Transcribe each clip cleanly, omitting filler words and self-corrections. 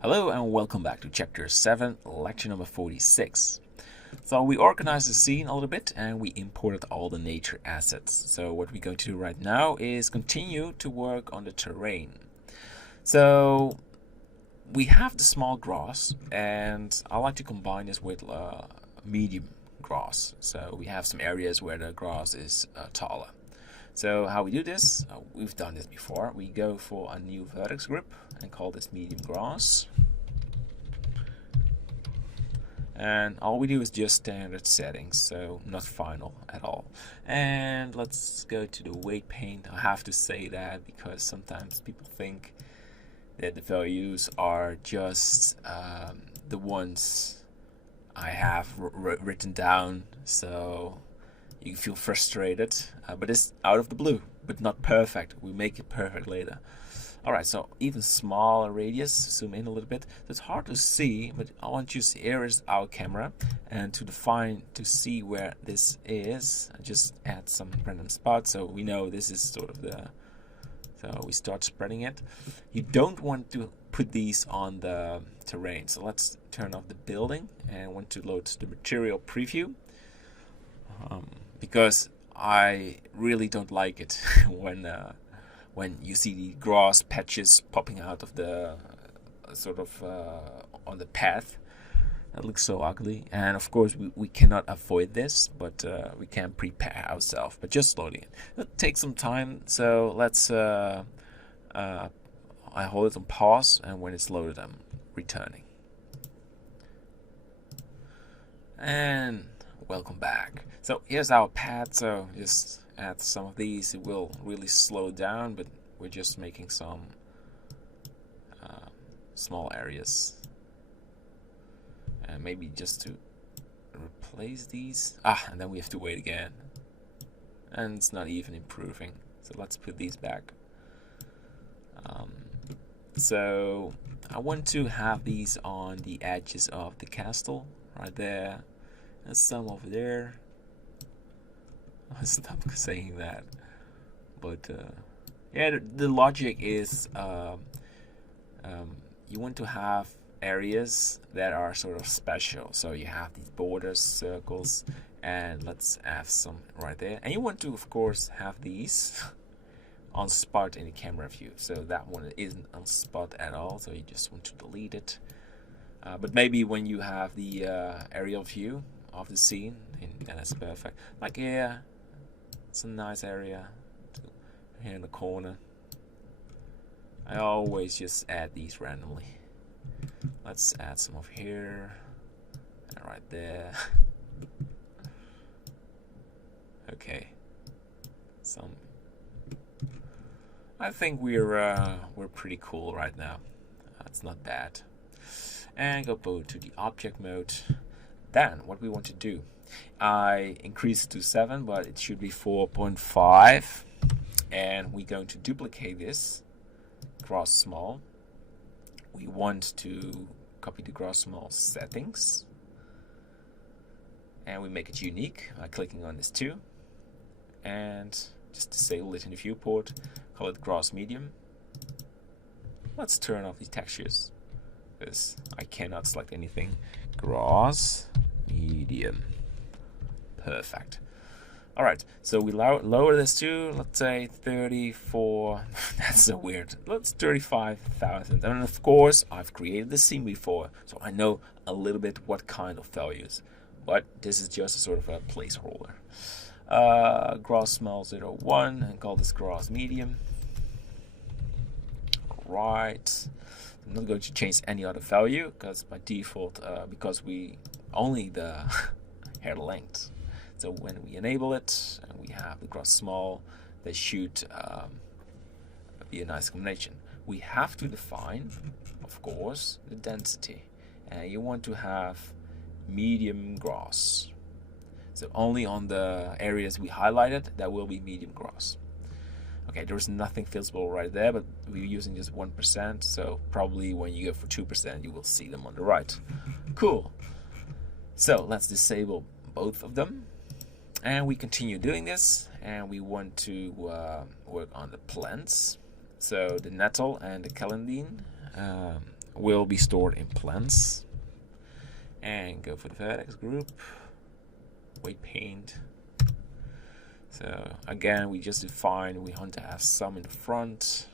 Hello and welcome back to Chapter 7, Lecture number 46. So we organized the scene a little bit and we imported all the nature assets. So what we're going to do right now is continue to work on the terrain. So we have the small grass and I like to combine this with medium grass. So we have some areas where the grass is taller. So how we do this, we've done this before. We go for a new vertex group and call this medium grass. And all we do is just standard settings, so not final at all. And let's go to the weight paint. I have to say that because sometimes people think that the values are just the ones I have written down, so you feel frustrated, but it's out of the blue, but not perfect. We make it perfect later. Alright, so even smaller radius, zoom in a little bit. It's hard to see, but I want you to see, here is our camera, and to see where this is, I just add some random spots so we know this is sort of the, so we start spreading it. You don't want to put these on the terrain, so let's turn off the building and want to load the material preview. Because I really don't like it when you see the grass patches popping out of the on the path. That looks so ugly, and of course we cannot avoid this, but we can prepare ourselves. But just loading it. It'll take some time, so let's I hold it on pause, and when it's loaded I'm returning. And welcome back. So here's our path, so just add some of these. It will really slow down, but we're just making some small areas. And maybe just to replace these. And then we have to wait again. And it's not even improving. So let's put these back. So I want to have these on the edges of the castle, right there. And some over there. I'll stop saying that. But yeah, the logic is you want to have areas that are sort of special. So you have these borders, circles, and let's have some right there. And you want to, of course, have these on spot in the camera view. So that one isn't on spot at all. So you just want to delete it. But maybe when you have the aerial view of the scene, then it's perfect. Like here, it's a nice area here in the corner. I always just add these randomly. Let's add some over here and right there. Okay, some. I think we're pretty cool right now. It's not bad. And go to the object mode. Then what we want to do, I increased it to 7, but it should be 4.5, and we're going to duplicate this grass small. We want to copy the grass small settings, and we make it unique by clicking on this 2, and just disable it in the viewport, call it grass medium. Let's turn off these textures because I cannot select anything. Grass medium. Perfect. Alright, so we lower this to, let's say, 34. That's so weird. Let's 35,000. And of course, I've created the scene before, so I know a little bit what kind of values. But this is just a sort of a placeholder. Grass small 01 and call this grass medium. Alright. I'm not going to change any other value because by default, because we only the hair length. So when we enable it and we have the grass small, they should be a nice combination. We have to define, of course, the density, and you want to have medium grass. So only on the areas we highlighted, that will be medium grass. Okay, there's nothing visible right there, but we're using just 1%, so probably when you go for 2%, you will see them on the right. Cool. So let's disable both of them, and we continue doing this, and we want to work on the plants. So the nettle and the calendine, will be stored in plants. And go for the vertex group, weight paint. So again, we just defined we want to have some in the front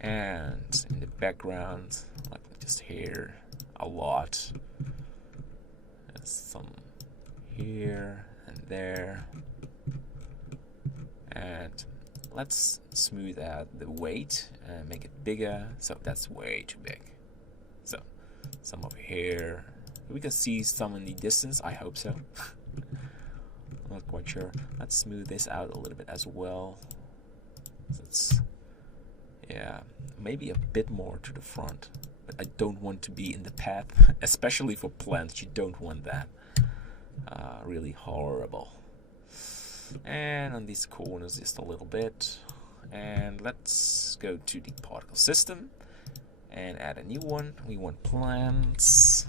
and in the background, like just here, a lot. There's some here and there. And let's smooth out the weight and make it bigger. So that's way too big. So some over here. We can see some in the distance. I hope so. I'm not quite sure. Let's smooth this out a little bit as well. So it's, yeah, maybe a bit more to the front. But I don't want to be in the path, especially for plants. You don't want that. Really horrible. And on these corners just a little bit. And let's go to the particle system and add a new one. We want plants.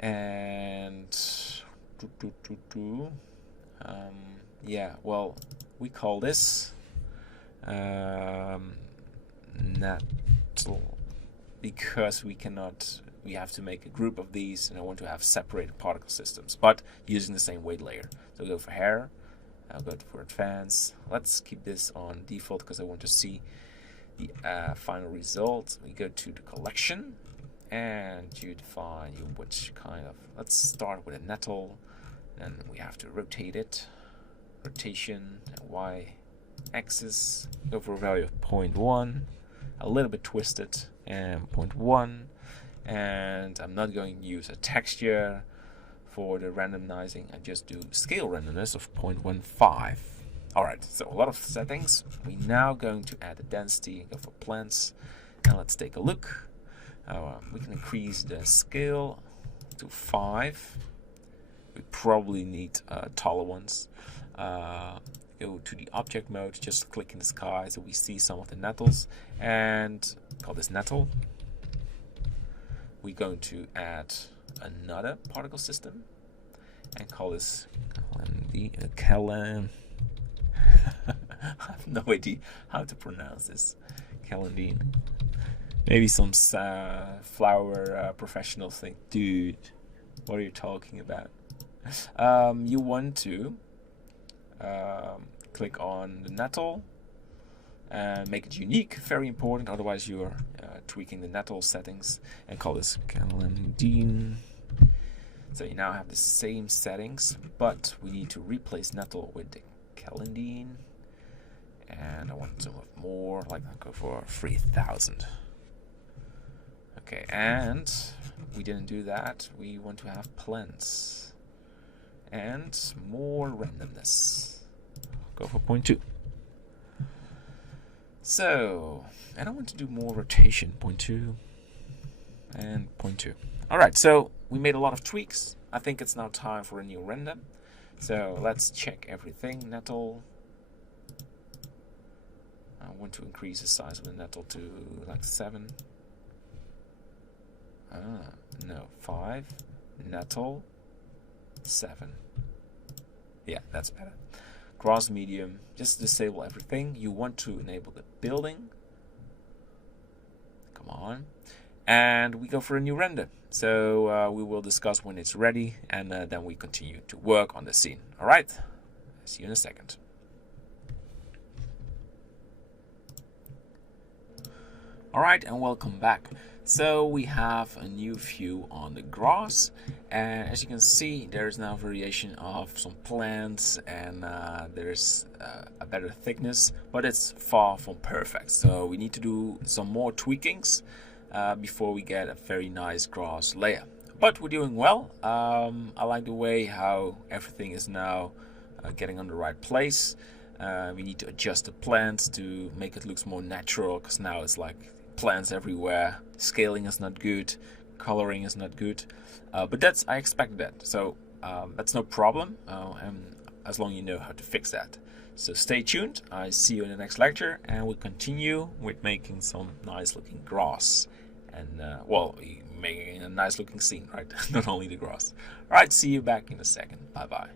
And yeah, well, we call this nettle because we have to make a group of these, and I want to have separated particle systems, but using the same weight layer. So go for hair, I'll go for advanced. Let's keep this on default because I want to see the final result. We go to the collection and you define which kind of, let's start with a nettle, and we have to rotate it, rotation and y axis, go for a value of 0.1, a little bit twisted, and 0.1, and I'm not going to use a texture for the randomizing. I just do scale randomness of 0.15. Alright, so a lot of settings. We're now going to add the density and go for plants, and let's take a look. We can increase the scale to 5. We probably need taller ones. Go to the object mode, just click in the sky so we see some of the nettles, and call this nettle. We're going to add another particle system and call this Calendine. I have no idea how to pronounce this. Calendine. Maybe some flower professional think, dude, what are you talking about? You want to click on the nettle and make it unique, very important, otherwise you're tweaking the nettle settings, and call this Calendine. So you now have the same settings, but we need to replace nettle with the Calendine, and I want some more, like I'll go for 3000. Okay, and we didn't do that. We want to have plants and more randomness. Go for 0.2. So, and I want to do more rotation, 0.2 and 0.2. Alright, so we made a lot of tweaks. I think it's now time for a new render. So let's check everything. Nettle. I want to increase the size of the nettle to like 7. No, 5. Nettle 7. Yeah, that's better. Grass medium, just disable everything. You want to enable the building. Come on. And we go for a new render. So we will discuss when it's ready, and then we continue to work on the scene. Alright, see you in a second. Alright, and welcome back. So we have a new view on the grass, and as you can see, there is now variation of some plants, and there's a better thickness, but it's far from perfect. So we need to do some more tweakings before we get a very nice grass layer. But we're doing well. I like the way how everything is now getting on the right place. We need to adjust the plants to make it look more natural, because now it's like plants everywhere. Scaling is not good, coloring is not good, but I expected that, so that's no problem, and as long as you know how to fix that. So stay tuned. I see you in the next lecture, and we'll continue with making some nice looking grass, and well, making a nice looking scene, right? Not only the grass. All right, see you back in a second. Bye bye.